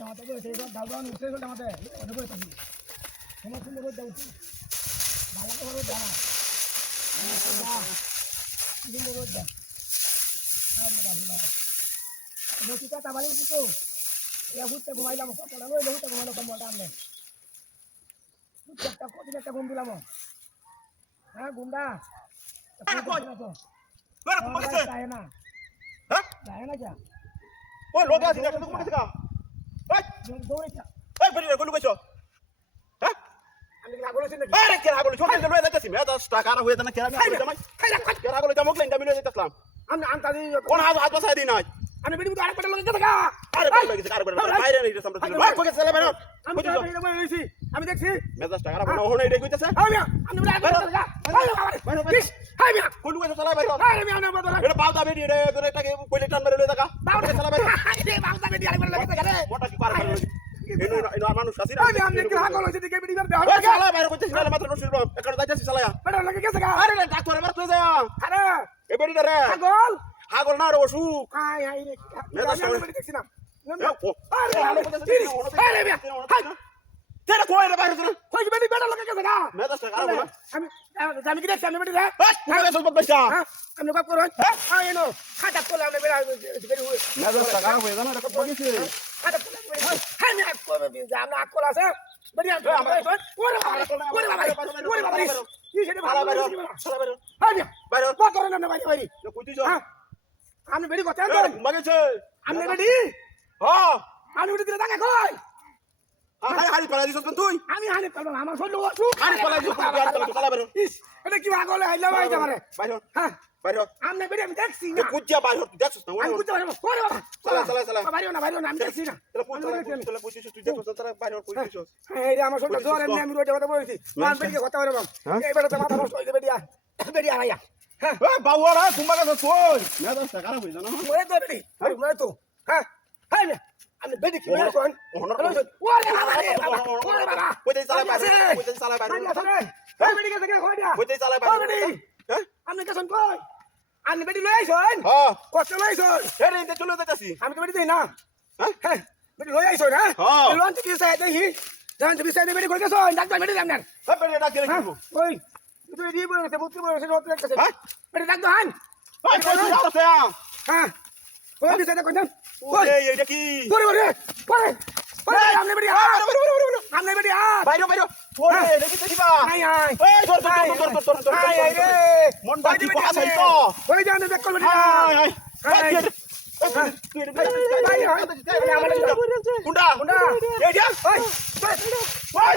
দাঁতে বসে এবার দাদন উঠে গেল দাঁতে। ওটা বসে থাকি তোমার সুন্দর করে সুন্দর করে এ হুটতে ঘুমাইলাম কতটা নইলে হুটতে ঘুমাইলো কম্বলটা আনলে। একটা কদিন একটা ঘুম দিলাম হ্যাঁ বলছে যায় না। হ্যাঁ? যায় না যা। লোকে আছে দেখো কোন বলছে ওই দৌড়েছা ওই বেরিয়ে কোন কইছো? হ্যাঁ? আমি লাগল ছিল আরে কেরা বলে ছোট ছোট লয়ে যাইতাছি। মে 10 টাকা হয়ে জানা কেরা আমি জামাই কেরা বলে জামক লাইন দামি লয়ে যাইতাছিলাম। আমি আনতাছি কোন হাত হাত বসাই দি নাই? আমি বেরিয়ে তো আরেকটা লাগে থাকা আরে বাইরে লাগে আরে বাইরে বাইরে নেই সামনে ভাই কইছে চলে বাইরে আমি বেরিয়ে বলে আমি দেখছি। মেজাজ টাকা বলে ওহনে এটা কইতাছে। আমি আমি বেরিয়ে আরেকটা আরে বাবা ইস কোন কইছে চলে বাইরে আরে মিয়া না বদলা এটা পাও দাবি রে তোর কইলে টান মেরে লয়ে টাকা বাবা চলে বাইরে আরে বাবা বেরিয়ে আরেকটা লাগে রে। মোটা কি পার করে এনো এনো মানুষ আছে আমি আমি কি হাগল হইছে দিকে বেরিয়ে বেরিয়ে ওই চালা বাইরে কইতে ছিল মাত্র নসির বাপ একটা যাইতাছি চালায়া বেটা লাগে গেছে গা। আরে রে ডাক্তার এবার তুই যা আরে। এ বেডি রে। হাগল হাগল না রে অসুখ। আই আই রে মেয়েটা আমি বেরিয়ে দেখছি না। আরে আরে মিয়া হাই। তেরে কই রে বাইরে কই বেরিয়ে বেটা লাগে গেছে গা। মেজাজ টাকা আমি আমি কি দেখছি আমি রে হ্যাঁ আমি কাপ করো হ্যাঁ এনো খাতা তোলা আমি টাকা হয়ে জানা রে বলিছে খাতা তোলা হ্যাঁ আমি আক বিজা আমি আক করা আছে বেরিয়ে ওরে বাবা। ওরে বাবা ওরে বাবা কি সেটা ভালো বাইরে বাইরে বাইরে হ্যাঁ বাইরে কত করে না বাইরে বাইরে কইতিছ হ্যাঁ আমি বেরিয়ে কথা আমি বেরিয়ে হ্যাঁ। আমি উঠে দিলে টাকা কই? হাই পালা দিছস তুই? আমি হানি পারব আমার শরীর অসুখ। হানি পালা দিছস তুই আর পালা সালা বাইরে ইস এটা কি ভাগ হলো ভাই যাবারে বাইরে হ্যাঁ। বাইরে আমি আমি দেখছি না। বাইরে তুই দেখছস না আমি বুঝতে পারব ওরে বাবা চালা, চালা, চালা। বাইরে না বাইরে না আমি দেখছি না। তাহলে পুত তাহলে তাহলে পুছিস তুই দেখছস বাইরে এই আমার শরীরটা জ্বর এমনি আমি রোজে কথা বলেছি। মান মাথা নষ্ট হয়ে? বেরিয়া বেরিয়া হ্যাঁ। তোমার কাছে টাকা হয়ে তো তো। হ্যাঁ। হ্যাঁ আমি বেরি কি মেরে কোন ওরে বাবা রে বাবা ওরে বাবা কইতে চালা বাইরে কইতে চালা বাইরে আমি আছে রে আমি বেরি গেছে কে কই দিয়া কইতে চালা ও বেরি বাইরে হ্যাঁ আমি কেসন কই আমি বেরি লই আইছন হ্যাঁ কত লই আইছন এ রে ইনতে চলে যাইতাছি আমি তো বেরি দেই না হ্যাঁ হ্যাঁ বেরি লই আইছন হ্যাঁ হ্যাঁ। লঞ্চ কি সাইড দেই জান তুমি সাইড বেরি কই গেছন ডাক্তার বেরি জামনার এ বেরে ডাক দিলে হ্যাঁ কি ওই তুই দিয়ে বলতে বুঝতে বলতে রত রাখতে হ্যাঁ? বেরি ডাক্তার হান ওই কই যাচ্ছে হ্যাঁ ওই দিছে না ওই ওরে এইটা কি ওরে ওরে ওরে ওরে আমনে বেডি আ আমনে বেডি আ বাইরো বাইরো ওরে দেখি দেখি বা আই আই ওই ধর ধর ধর ধর ধর ধর আই আই রে মনটা কি কথা হই তো ওই জানে দেখ কল বেডি আই আই কুন্ডা কুন্ডা এই যা ওই ওই